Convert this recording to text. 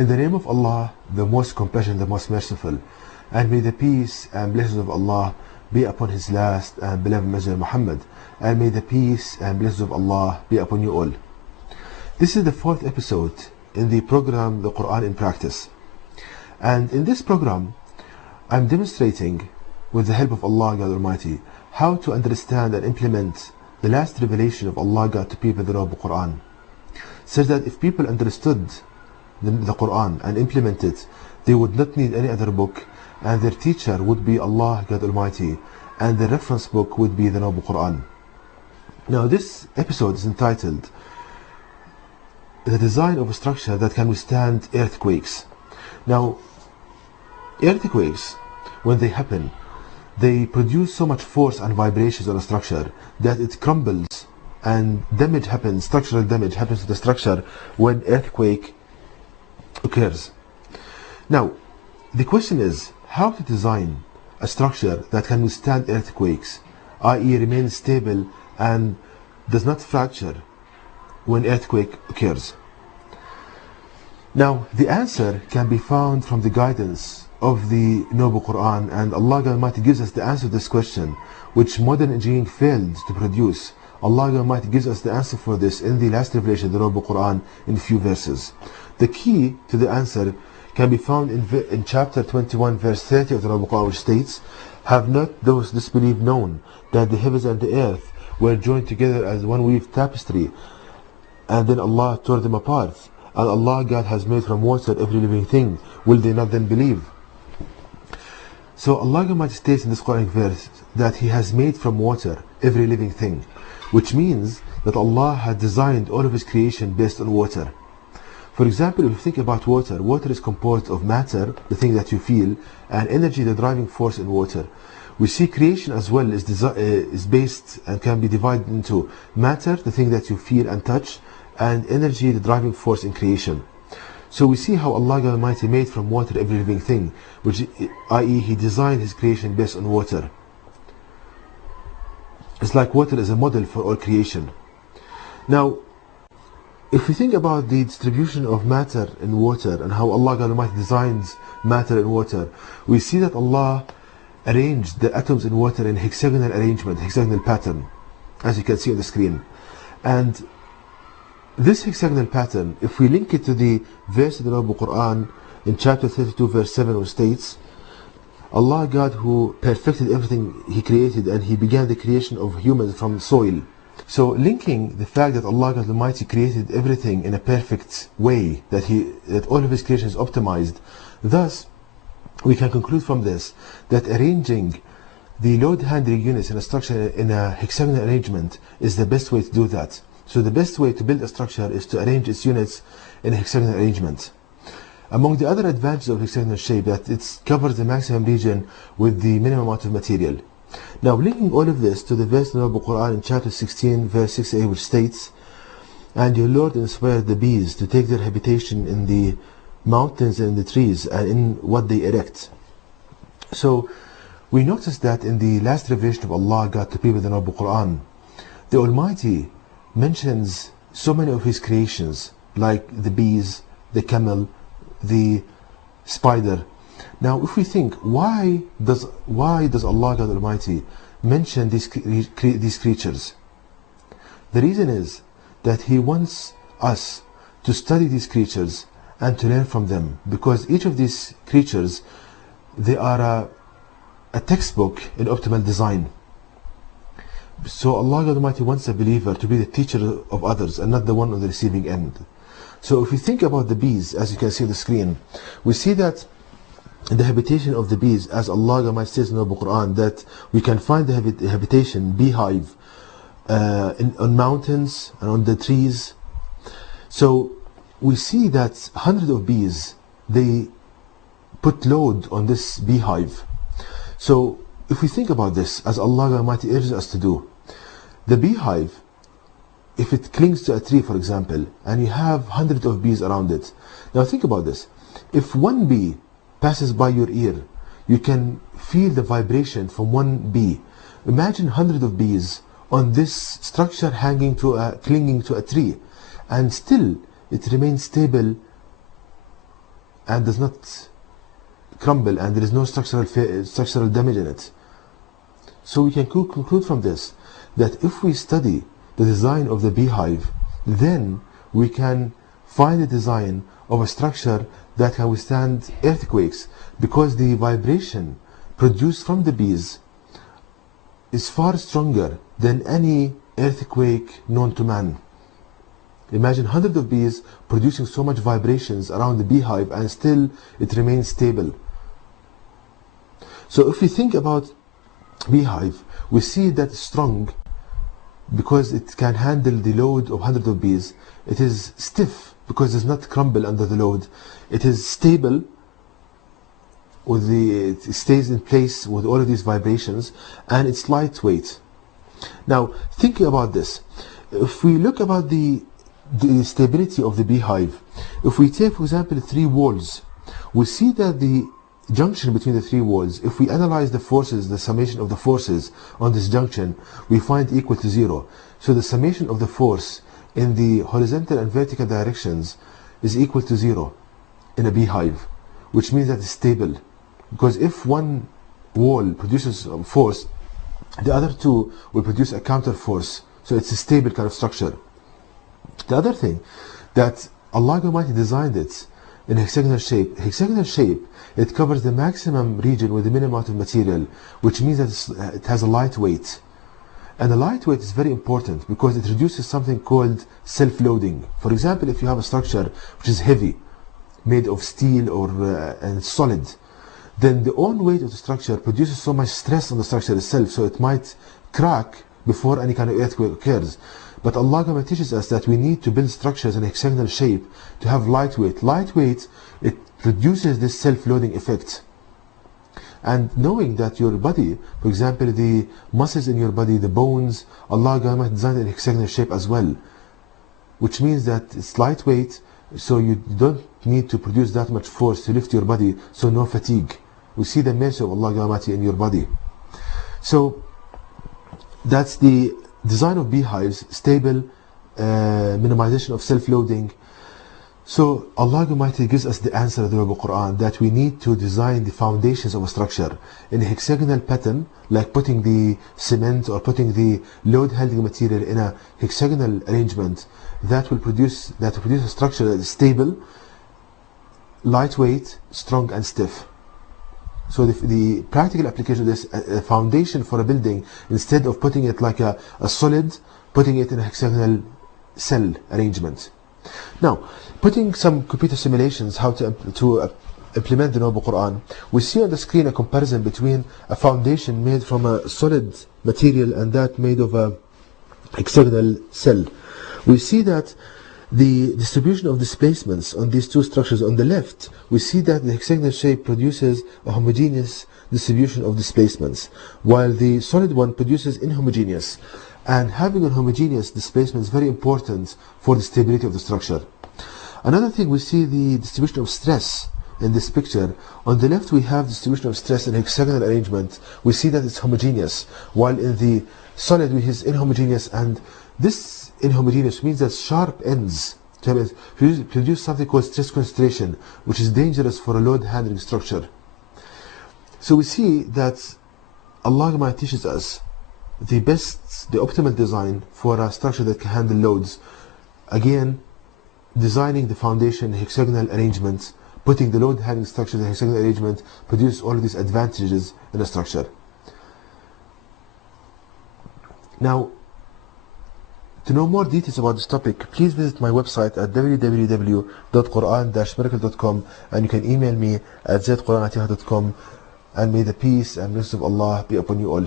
In the name of Allah, the most compassionate, the most merciful, and may the peace and blessings of Allah be upon His last and beloved Messenger Muhammad, and may the peace and blessings of Allah be upon you all. This is the fourth episode in the program The Quran in Practice. And in this program, I'm demonstrating, with the help of Allah God Almighty, how to understand and implement the last revelation of Allah God to people, the Noble Quran, such that if people understood the Quran and implement it, they would not need any other book, and their teacher would be Allah God Almighty, and the reference book would be the Noble Quran. Now this episode is entitled The Design of a Structure That Can Withstand Earthquakes. Now, earthquakes, when they happen, they produce so much force and vibrations on a structure that it crumbles, and damage happens, structural damage happens to the structure when earthquake occurs. Now, the question is how to design a structure that can withstand earthquakes, i.e. remain stable and does not fracture when earthquake occurs. Now, the answer can be found from the guidance of the Noble Quran, and Allah Almighty gives us the answer to this question, which modern engineering failed to produce. Allah Almighty gives us the answer for this in the last revelation, the Noble Quran, in a few verses. The key to the answer can be found in chapter 21, verse 30 of the Noble Quran, which states, "Have not those disbelieved known that the heavens and the earth were joined together as one weaved tapestry, and then Allah tore them apart, and Allah God has made from water every living thing. Will they not then believe?" So Allah Almighty states in this Quranic verse that He has made from water every living thing, which means that Allah had designed all of His creation based on water. For example, if you think about water, water is composed of matter, the thing that you feel, and energy, the driving force in water. We see creation as well is based and can be divided into matter, the thing that you feel and touch, and energy, the driving force in creation. So we see how Allah Almighty made from water every living thing, which, i.e. He designed His creation based on water. It's like water is a model for all creation. Now, if we think about the distribution of matter in water and how Allah Almighty designs matter in water, we see that Allah arranged the atoms in water in hexagonal arrangement, hexagonal pattern, as you can see on the screen. And this hexagonal pattern, if we link it to the verse of the Noble Quran in chapter 32, verse 7, which states, Allah God who perfected everything He created, and He began the creation of humans from soil. So linking the fact that Allah God Almighty created everything in a perfect way, that all of His creation is optimized, thus we can conclude from this that arranging the load handling units in a structure in a hexagonal arrangement is the best way to do that. So the best way to build a structure is to arrange its units in a hexagonal arrangement. Among the other advantages of hexagonal shape, that it covers the maximum region with the minimum amount of material. Now, linking all of this to the verse in the Noble Quran in chapter 16, verse 6a, which states, "And your Lord inspired the bees to take their habitation in the mountains and in the trees, and in what they erect." So we notice that in the last revelation of Allah God to people in the Noble Quran, the Almighty mentions so many of His creations, like the bees, the camel, the spider. Now, if we think, why does Allah God Almighty mention these creatures? The reason is that He wants us to study these creatures and to learn from them, because each of these creatures, they are a textbook in optimal design. So Allah God Almighty wants a believer to be the teacher of others and not the one on the receiving end. So if we think about the bees, as you can see on the screen, we see that the habitation of the bees, as Allah Almighty says in the Quran, that we can find the habitation, beehive, on mountains and on the trees. So we see that hundreds of bees, they put load on this beehive. So if we think about this, as Allah Almighty urges us to do, the beehive, if it clings to a tree, for example, and you have hundreds of bees around it. Now think about this. If one bee passes by your ear, you can feel the vibration from one bee. Imagine hundreds of bees on this structure clinging to a tree, and still it remains stable and does not crumble, and there is no structural damage in it. So we can conclude from this that if we study the design of the beehive, then we can find a design of a structure that can withstand earthquakes, because the vibration produced from the bees is far stronger than any earthquake known to man. Imagine hundreds of bees producing so much vibrations around the beehive, and still it remains stable. So if we think about beehive, we see that it's strong because it can handle the load of hundreds of bees. It is stiff because it does not crumble under the load. It is stable, it stays in place with all of these vibrations, and it's lightweight. Now, thinking about this, if we look about the stability of the beehive, if we take, for example, 3 walls, we see that the junction between the 3 walls, if we analyze the forces, the summation of the forces on this junction, we find equal to 0. So the summation of the force in the horizontal and vertical directions is equal to 0 in a beehive, which means that it's stable. Because if one wall produces force, the other 2 will produce a counter force. So it's a stable kind of structure. The other thing, that Allah Almighty designed it in a hexagonal shape. Hexagonal shape, it covers the maximum region with the minimum amount of material, which means that it has a light weight. And the lightweight is very important because it reduces something called self-loading. For example, if you have a structure which is heavy, made of steel or and solid, then the own weight of the structure produces so much stress on the structure itself, so it might crack before any kind of earthquake occurs. But Allah teaches us that we need to build structures in a hexagonal shape to have lightweight. Lightweight, it reduces this self-loading effect. And knowing that your body, for example, the muscles in your body, the bones, Allah designed it in hexagonal shape as well, which means that it's lightweight, so you don't need to produce that much force to lift your body, so no fatigue. We see the mercy of Allah in your body. So that's the design of beehives, stable, minimization of self-loading. So Allah Almighty gives us the answer in the Quran, that we need to design the foundations of a structure in a hexagonal pattern, like putting the cement or putting the load handling material in a hexagonal arrangement that will produce a structure that is stable, lightweight, strong and stiff. So the practical application of this, a foundation for a building, instead of putting it like a solid, putting it in a hexagonal cell arrangement. Now, putting some computer simulations how to implement the Noble Quran, we see on the screen a comparison between a foundation made from a solid material and that made of a hexagonal cell. We see that the distribution of displacements on these two structures, on the left, we see that the hexagonal shape produces a homogeneous distribution of displacements, while the solid one produces inhomogeneous. And having a homogeneous displacement is very important for the stability of the structure. Another thing, we see the distribution of stress in this picture. On the left we have distribution of stress in hexagonal arrangement. We see that it's homogeneous, while in the solid we is inhomogeneous, and this inhomogeneous means that sharp ends can produce something called stress concentration, which is dangerous for a load handling structure. So we see that Allah teaches us the optimal design for a structure that can handle loads. Again, designing the foundation hexagonal arrangement, putting the load handling structure in the hexagonal arrangement produces all of these advantages in a structure. Now, to know more details about this topic, please visit my website at www.quran-miracle.com, and you can email me at zaidquran@yahoo.com, and may the peace and blessings of Allah be upon you all.